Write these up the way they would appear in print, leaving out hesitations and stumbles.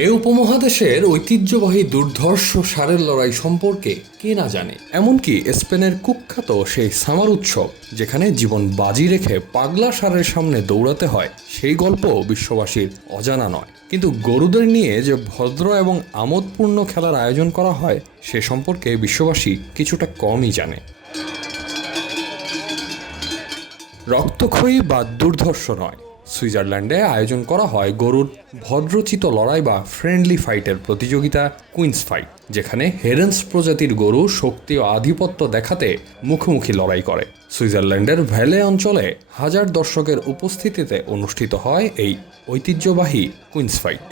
এই উপমহাদেশের ঐতিহ্যবাহী দুর্ধর্ষ ষাঁড়ের লড়াই সম্পর্কে কে না জানে। এমনকি স্পেনের কুখ্যাত সেই সামার উৎসব, যেখানে জীবন বাজি রেখে পাগলা ষাঁড়ের সামনে দৌড়াতে হয়, সেই গল্প বিশ্ববাসীর অজানা নয়। কিন্তু গরুদের নিয়ে যে ভদ্র এবং আমোদপূর্ণ খেলার আয়োজন করা হয়, সে সম্পর্কে বিশ্ববাসী কিছুটা কমই জানে। রক্তক্ষয়ী বা দুর্ধর্ষ নয়, সুইজারল্যান্ডে আয়োজন করা হয় গরুর ভদ্রচিত লড়াই বা ফ্রেন্ডলি ফাইটের প্রতিযোগিতা কুইন্স ফাইট, যেখানে হেরেন্স প্রজাতির গরু শক্তি ও আধিপত্য দেখাতে মুখোমুখি লড়াই করে। সুইজারল্যান্ডের ভ্যালে অঞ্চলে হাজার দর্শকের উপস্থিতিতে অনুষ্ঠিত হয় এই ঐতিহ্যবাহী কুইন্স ফাইট।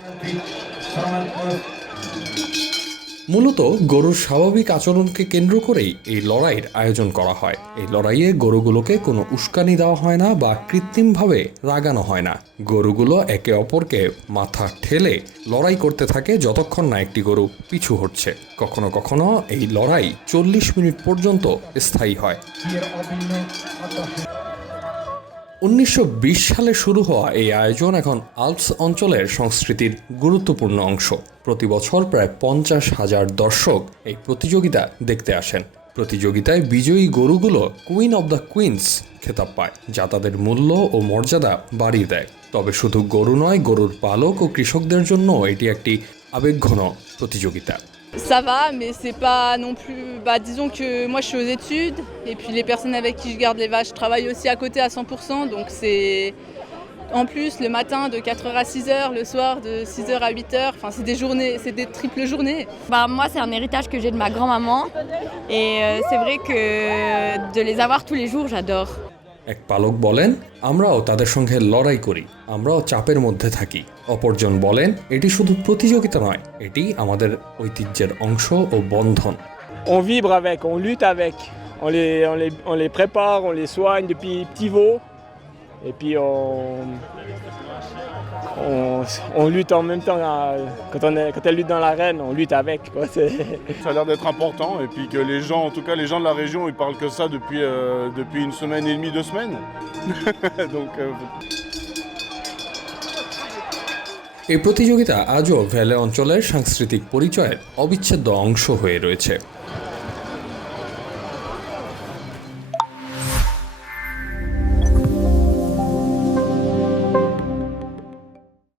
মূলত গরুর স্বাভাবিক আচরণকে কেন্দ্র করেই এই লড়াইয়ের আয়োজন করা হয়। এই লড়াইয়ে গরুগুলোকে কোনো উস্কানি দেওয়া হয় না বা কৃত্রিমভাবে রাগানো হয় না। গরুগুলো একে অপরকে মাথা ঠেলে লড়াই করতে থাকে যতক্ষণ না একটি গরু পিছু হটছে। কখনো কখনো এই লড়াই 40 মিনিট পর্যন্ত স্থায়ী হয়। 1920 সালে শুরু হওয়া এই আয়োজন এখন আল্পস অঞ্চলের সংস্কৃতির গুরুত্বপূর্ণ অংশ। প্রতি বছর প্রায় 50,000 দর্শক এই প্রতিযোগিতা দেখতে আসেন। প্রতিযোগিতায় বিজয়ী গরুগুলো কুইন অব দ্য কুইন্স খেতাব পায়, যা তাদের মূল্য ও মর্যাদা বাড়িয়ে দেয়। তবে শুধু গরু নয়, গরুর পালক ও কৃষকদের জন্য এটি একটি আবেগঘন প্রতিযোগিতা। Ça va, mais c'est pas non plus. Bah, disons que moi je suis aux études, et puis les personnes avec qui je garde les vaches travaillent aussi à côté à 100%, donc c'est. En plus, le matin de 4h à 6h, le soir de 6h à 8h, enfin c'est des journées, c'est des triples journées. Bah, moi, c'est un héritage que j'ai de ma grand-maman, et c'est vrai que de les avoir tous les jours, j'adore. এক পালক বলেন, আমরাও তাদের সঙ্গে লড়াই করি, আমরাও চাপের মধ্যে থাকি। অপরজন বলেন, এটি শুধু প্রতিযোগিতা নয়, এটি আমাদের ঐতিহ্যের অংশ ও বন্ধন। On vibre avec, on lutte avec, on les prépare, on les soigne depuis petits veaux, et puis on lutte en même temps. Quand elle lutte dans l'arène, on lutte avec, quoi. Ça a l'air d'être important, et puis que les gens, en tout cas les gens de la région, ils parlent que ça depuis une semaine et demie, 2 semaines. Donc এই প্রতিযোগিতা আজও valley অঞ্চলের সাংস্কৃতিক পরিচয়ের অবিচ্ছেদ্য অংশ হয়ে রয়েছে।